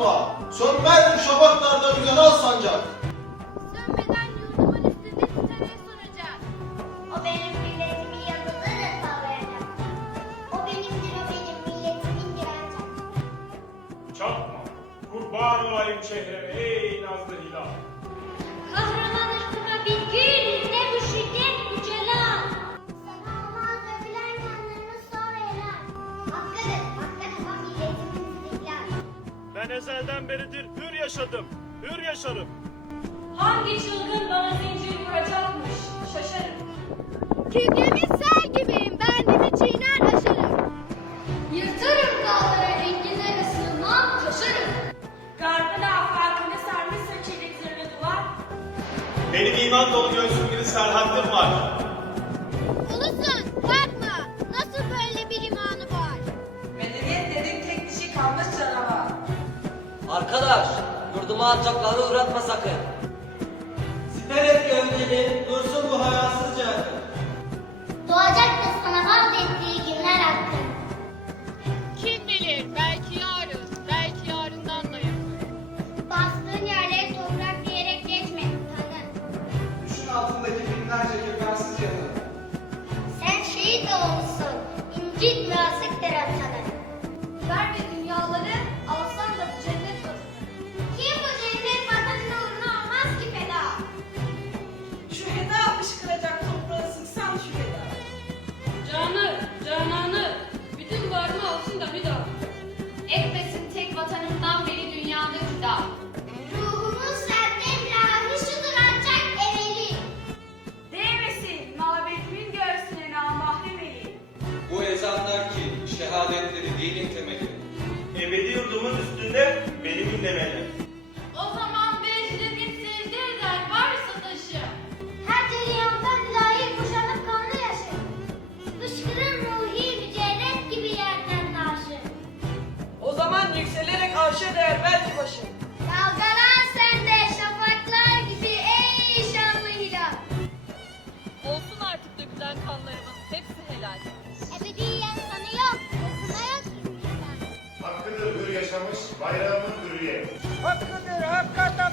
unutma. Sönmez bu şafaklarda güzel al sancak. Sönmeden yurdumun üstünde titremek sunacak. O benim milletimin sağlayacak. O benimdir o benim milletimindir ancak. Çatma. Kurban olayım çehreme ey nazlı hilal. Kahraman ırkıma bir gün ne bu şiddet bu celal. Sana olmaz dökülen kanlarını sonra helal. Hakkıdır, Ben ezelden beridir hür yaşadım. Hür yaşarım. Hangi çılgın bana zincir vuracakmış? Şaşarım. Kükremiz sel gibiyim, bendimi çiğner aşarım. Yırtarım dağlara enginlere sığmam, taşarım. Garbın afakını sarmışsa çelik zırhlı duvar. Benim iman dolu göğsüm gibi serhattım var. Arkadaş, yurduma alçakları uğratma sakın. Siper et gövdeni, dursun Canı, cananı, bütün varını alsın da bir daha. Ekmesin tek vatanından beri dünyada hüda. Ruhumuz sende ilahi şudur ancak evveli. Değmesin mabedimin göğsüne namahrem eli. Bu ezanlar ki şehadetleri dinin temeli. Ebedi yurdumun üstünde arşa değer belki başım. Dalgalan sen de şafaklar gibi ey şanlı hilal. Olsun artık dökülen kanlarımın hepsi helal. Ebediyen sana yok, kızına yok. Hakkıdır hür yaşamış bayrağımın hürriyet. Hakkıdır hakikaten